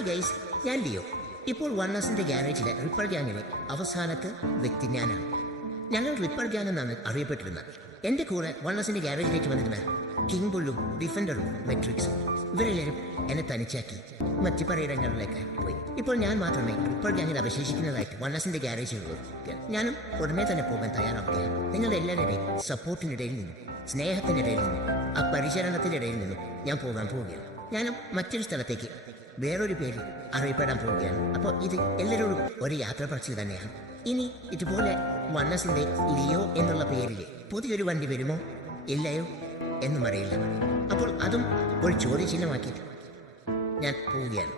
Hi guys, ഞാൻ Leo. ഇപ്പോൾ വണ്ണസിന്റെ ഗ്യാരേജിലെ ripper ഗ്യാങ്ങിലെ അവസാനത്തെ വ്യക്തി ഞാനാണ്. ഞങ്ങൾ റിപ്പർ ഗ്യാങ് എന്നാണ് അറിയപ്പെട്ടിരുന്നത്. എന്റെ കൂടെ വണ്ണസിന്റെ ഗ്യാരേജിലേക്ക് വന്നിരുന്ന കിങ് ബുള്ളും ഡിഫൻഡറും മെട്രിക്സും ഇവരെല്ലാവരും എന്നെ തനിച്ചാക്കി മറ്റു പലയിടങ്ങളിലേക്ക് പോയി. ഇപ്പോൾ ഞാൻ മാത്രമേ റിപ്പർ ഗ്യാങ്ങിൽ അവശേഷിക്കുന്നതായിട്ട് വണ്ണസിന്റെ ഗ്യാരേജിലുള്ളൂ. ഞാനും ഉടനെ തന്നെ പോകാൻ തയ്യാറാവുകയാണ്. നിങ്ങളുടെ എല്ലാവരുടെയും സപ്പോർട്ടിനിടയിൽ നിന്നും സ്നേഹത്തിനിടയിൽ നിന്നും ആ പരിചരണത്തിന്റെ ഇടയിൽ നിന്നും ഞാൻ പോകാൻ പോവുകയാണ്. ഞാനും മറ്റൊരു സ്ഥലത്തേക്ക് വേറൊരു പേരിൽ അറിയപ്പെടാൻ പോവുകയാണ്. അപ്പോൾ ഇത് എല്ലാവരോടും ഒരു യാത്ര പറച്ചിൽ തന്നെയാണ്. ഇനി ഇതുപോലെ വണ്ണസിന്റെ ലിയോ എന്നുള്ള പേരിൽ പുതിയൊരു വണ്ടി വരുമോ ഇല്ലയോ എന്നും അറിയില്ല. അപ്പോൾ അതും ഒരു ചോദ്യചിഹ്നമാക്കിയിട്ട് ഞാൻ പോവുകയാണ്.